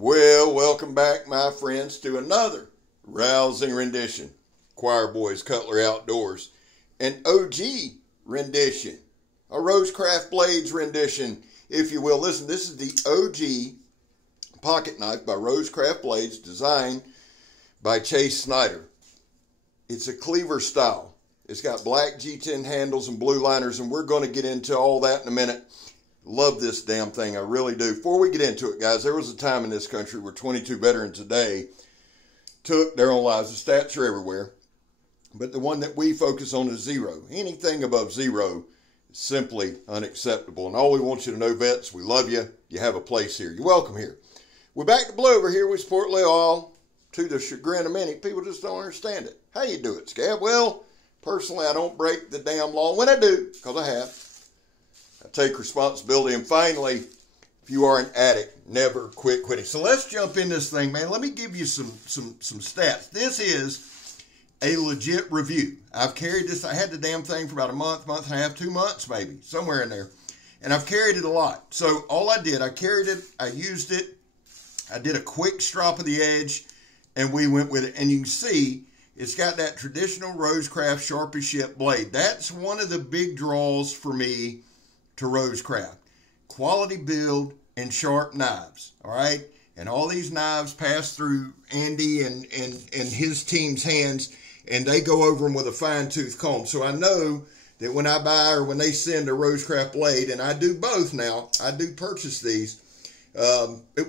Well, welcome back, my friends, to another rousing rendition. Choir Boys Cutlery Outdoors. An Ogee rendition. A Rosecraft Blades rendition, if you will. Listen, this is the Ogee pocket knife by Rosecraft Blades, designed by Chase Snyder. It's a cleaver style. It's got black G10 handles and blue liners, and we're going to get into all that in a minute. Love this damn thing, I really do. Before we get into it, guys, there was a time in this country where 22 veterans a day took their own lives. The stats are everywhere, but the one that we focus on is zero. Anything above zero is simply unacceptable. And all we want you to know, vets, we love you. You have a place here. You're welcome here. We're back to blue over here. We support all to the chagrin of many. People just don't understand it. How you do it, Scab? Well, personally, I don't break the damn law. When I do, because I have, I take responsibility. And finally, if you are an addict, never quit quitting. So let's jump in this thing, man. Let me give you some stats. This is a legit review. I've carried this. I had the damn thing for about a month and a half, 2 months maybe, somewhere in there. And I've carried it a lot. So all I did, I carried it, I used it, I did a quick strop of the edge, and we went with it. And you can see it's got that traditional Rosecraft sharp as shit blade. That's one of the big draws for me to Rosecraft. Quality build and sharp knives, all right? And all these knives pass through Andy and his team's hands, and they go over them with a fine-tooth comb. So I know that when I buy or when they send a Rosecraft blade, and I do both now, I do purchase these,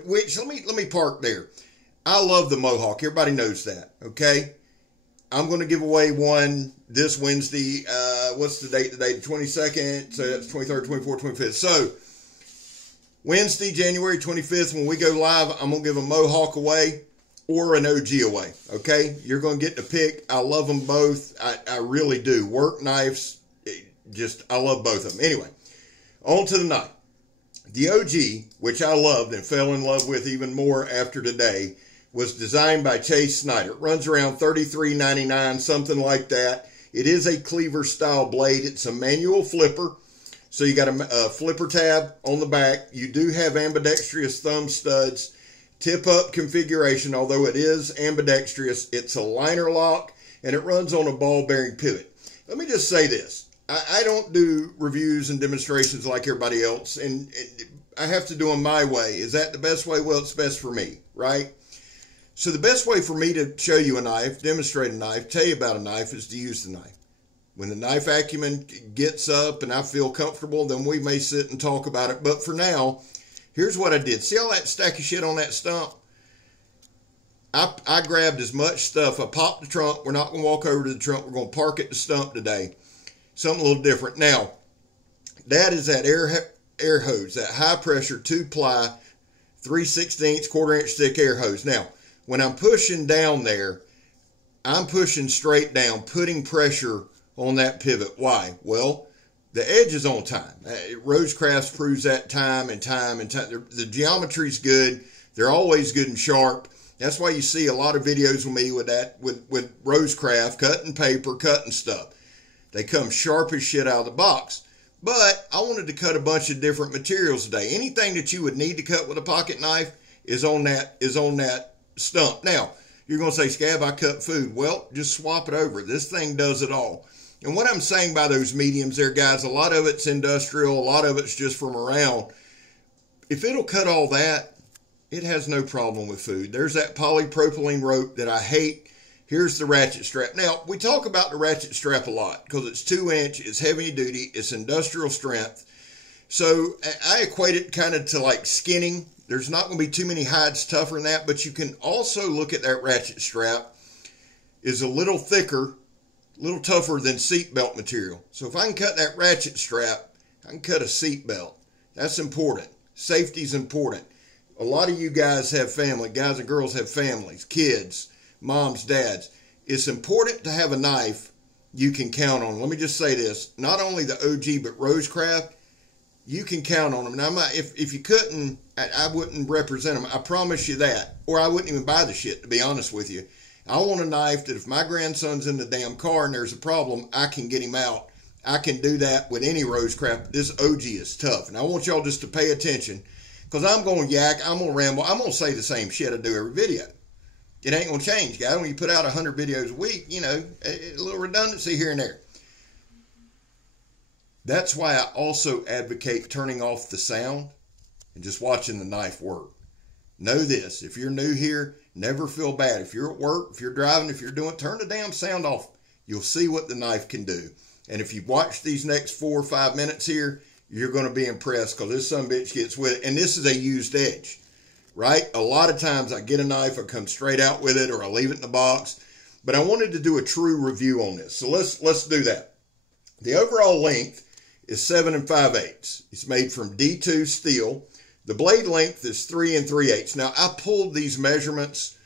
which, let me park there. I love the Mohawk. Everybody knows that, okay? I'm going to give away one this Wednesday. What's the date today? The 22nd. So that's 23rd, 24th, 25th. So Wednesday, January 25th, when we go live, I'm going to give a Mohawk away or an Ogee away. Okay? You're going to get to pick. I love them both. I really do. Work knives, I love both of them. Anyway, on to the knife. The Ogee, which I loved and fell in love with even more after today, was designed by Chase Snyder. It runs around $33.99, something like that. It is a cleaver style blade. It's a manual flipper. So you got a flipper tab on the back. You do have ambidextrous thumb studs. Tip up configuration, although it is ambidextrous. It's a liner lock, and it runs on a ball bearing pivot. Let me just say this. I don't do reviews and demonstrations like everybody else, and I have to do them my way. Is that the best way? Well, it's best for me, right? So the best way for me to show you a knife, demonstrate a knife, tell you about a knife is to use the knife. When the knife acumen gets up and I feel comfortable, then we may sit and talk about it. But for now, here's what I did. See all that stack of shit on that stump? I grabbed as much stuff. I popped the trunk. We're not going to walk over to the trunk. We're going to park at the stump today. Something a little different. Now, that is that air hose, that high pressure 2-ply 3/16 1/4-inch thick air hose. Now, when I'm pushing down there, I'm pushing straight down, putting pressure on that pivot. Why? Well, the edge is on time. Rosecraft proves that time and time and time. The geometry's good. They're always good and sharp. That's why you see a lot of videos with me with Rosecraft, cutting paper, cutting stuff. They come sharp as shit out of the box. But I wanted to cut a bunch of different materials today. Anything that you would need to cut with a pocket knife is on that stump. Now, you're going to say, Scab, I cut food. Well, just swap it over. This thing does it all. And what I'm saying by those mediums there, guys, a lot of it's industrial, a lot of it's just from around. If it'll cut all that, it has no problem with food. There's that polypropylene rope that I hate. Here's the ratchet strap. Now, we talk about the ratchet strap a lot because it's 2-inch, it's heavy duty, it's industrial strength. So I equate it kind of to like skinning. There's not going to be too many hides tougher than that, but you can also look at that ratchet strap is a little thicker, a little tougher than seatbelt material. So if I can cut that ratchet strap, I can cut a seatbelt. That's important. Safety's important. A lot of you guys have family, guys and girls have families, kids, moms, dads. It's important to have a knife you can count on. Let me just say this. Not only the Ogee, but Rosecraft, you can count on them. Now, if you couldn't, I wouldn't represent them. I promise you that. Or I wouldn't even buy the shit, to be honest with you. I want a knife that if my grandson's in the damn car and there's a problem, I can get him out. I can do that with any Rosecraft. This Ogee is tough. And I want y'all just to pay attention. Because I'm going to yak, I'm going to ramble, I'm going to say the same shit I do every video. It ain't going to change, guys. When you put out 100 videos a week, you know, a little redundancy here and there. That's why I also advocate turning off the sound and just watching the knife work. Know this, if you're new here, never feel bad. If you're at work, if you're driving, if you're doing, turn the damn sound off. You'll see what the knife can do. And if you watch these next 4 or 5 minutes here, you're going to be impressed because this sumbitch gets with it. And this is a used edge, right? A lot of times I get a knife, I come straight out with it, or I leave it in the box. But I wanted to do a true review on this. So let's do that. The overall length is 7 5/8. It's made from D2 steel. The blade length is 3 3/8. Now, I pulled these measurements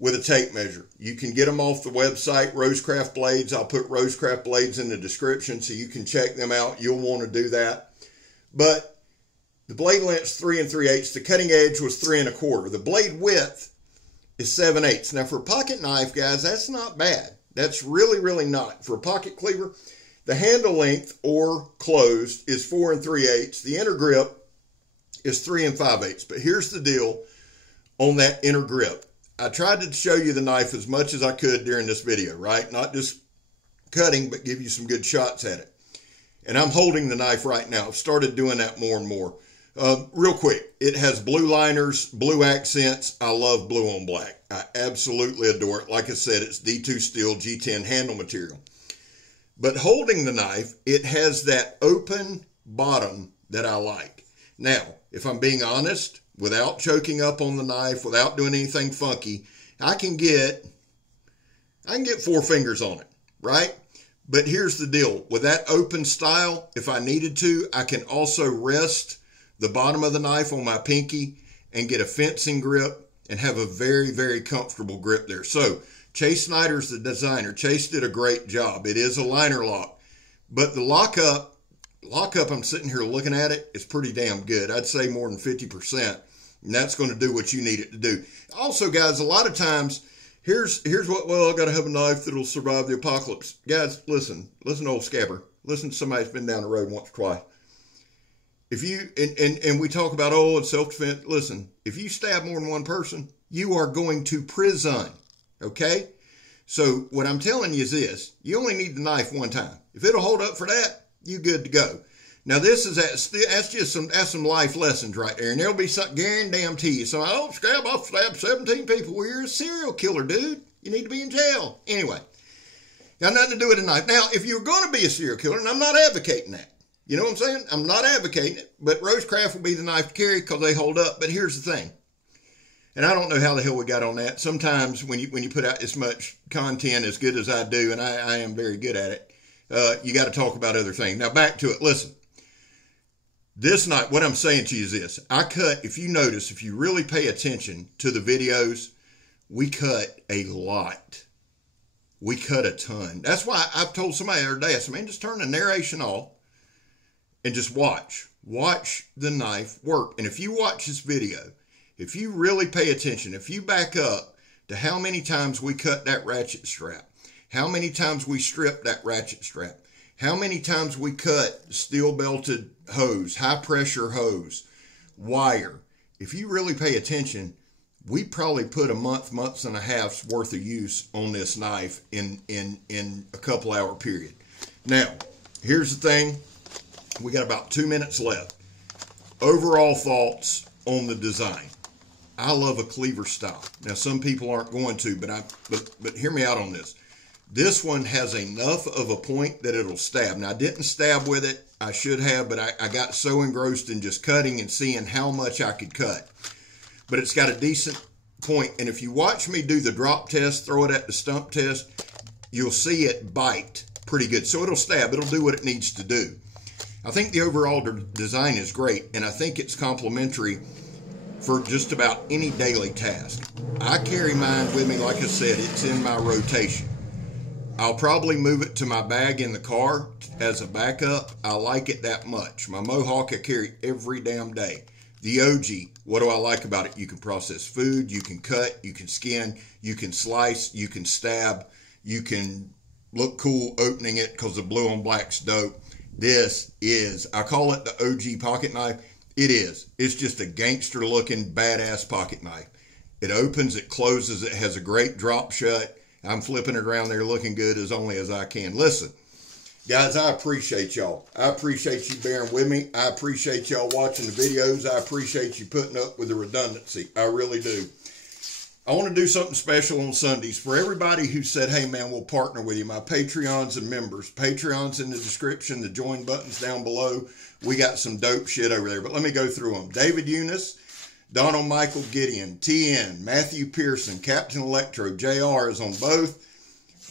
with a tape measure. You can get them off the website, Rosecraft Blades. I'll put Rosecraft Blades in the description so you can check them out. You'll want to do that. But the blade length is 3 3/8. The cutting edge was 3 1/4. The blade width is 7/8. Now, for a pocket knife, guys, that's not bad. That's really, really not. For a pocket cleaver, the handle length, or closed, is 4 3/8. The inner grip is 3 5/8. But here's the deal on that inner grip. I tried to show you the knife as much as I could during this video, right? Not just cutting, but give you some good shots at it. And I'm holding the knife right now. I've started doing that more and more. Real quick, it has blue liners, blue accents. I love blue on black. I absolutely adore it. Like I said, it's D2 steel G10 handle material. But holding the knife, it has that open bottom that I like. Now, if I'm being honest, without choking up on the knife, without doing anything funky, I can get 4 fingers on it, right? But here's the deal. With that open style, if I needed to, I can also rest the bottom of the knife on my pinky and get a fencing grip and have a very, very comfortable grip there. So, Chase Snyder's the designer. Chase did a great job. It is a liner lock. But the lockup, I'm sitting here looking at it, it's pretty damn good. I'd say more than 50%. And that's going to do what you need it to do. Also, guys, a lot of times, here's what, well, I got to have a knife that'll survive the apocalypse. Guys, listen to old Scabber. Listen to somebody that's been down the road once or twice. If you, and we talk about, oh, it's self-defense. Listen, if you stab more than one person, you are going to prison. Okay? So what I'm telling you is this. You only need the knife one time. If it'll hold up for that, you good to go. Now this is that's some life lessons right there. And there'll be some guarantee you. So, oh, Scab, I've stabbed 17 people. Well, you're a serial killer, dude. You need to be in jail. Anyway, got nothing to do with a knife. Now, if you're going to be a serial killer, and I'm not advocating that. You know what I'm saying? I'm not advocating it. But Rosecraft will be the knife to carry because they hold up. But here's the thing. And I don't know how the hell we got on that. Sometimes when you put out as much content as good as I do, and I am very good at it, you got to talk about other things. Now back to it. Listen, this night, what I'm saying to you is this. I cut, if you notice, if you really pay attention to the videos, we cut a lot. We cut a ton. That's why I've told somebody the other day, I said, man, just turn the narration off and just watch. Watch the knife work. And if you watch this video, if you really pay attention, if you back up to how many times we cut that ratchet strap, how many times we stripped that ratchet strap, how many times we cut steel belted hose, high pressure hose, wire. If you really pay attention, we probably put a month and a half's worth of use on this knife in a couple hour period. Now, here's the thing. We got about 2 minutes left. Overall thoughts on the design. I love a cleaver style. Now, some people aren't going to, but hear me out on this. This one has enough of a point that it'll stab. Now, I didn't stab with it. I should have, but I got so engrossed in just cutting and seeing how much I could cut. But it's got a decent point. And if you watch me do the drop test, throw it at the stump test, you'll see it bite pretty good. So it'll stab. It'll do what it needs to do. I think the overall design is great, and I think it's complementary for just about any daily task. I carry mine with me. Like I said, it's in my rotation. I'll probably move it to my bag in the car as a backup. I like it that much. My Mohawk I carry every damn day. The Ogee, what do I like about it? You can process food, you can cut, you can skin, you can slice, you can stab, you can look cool opening it because the blue on black's dope. This is, I call it the Ogee pocket knife. It is. It's just a gangster-looking, badass pocket knife. It opens, it closes, it has a great drop shut. I'm flipping it around there looking good as only as I can. Listen, guys, I appreciate y'all. I appreciate you bearing with me. I appreciate y'all watching the videos. I appreciate you putting up with the redundancy. I really do. I want to do something special on Sundays for everybody who said, hey, man, we'll partner with you. My Patreons and members. Patreon's in the description. The join button's down below. We got some dope shit over there. But let me go through them. David Eunice, Donald Michael Gideon, TN, Matthew Pearson, Captain Electro, JR is on both.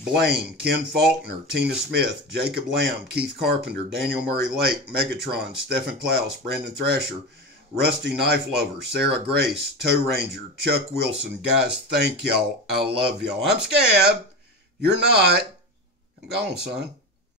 Blaine, Ken Faulkner, Tina Smith, Jacob Lamb, Keith Carpenter, Daniel Murray Lake, Megatron, Stephen Klaus, Brandon Thrasher, Rusty Knife Lover, Sarah Grace, Toe Ranger, Chuck Wilson. Guys, thank y'all. I love y'all. I'm Scab. You're not. I'm gone, son.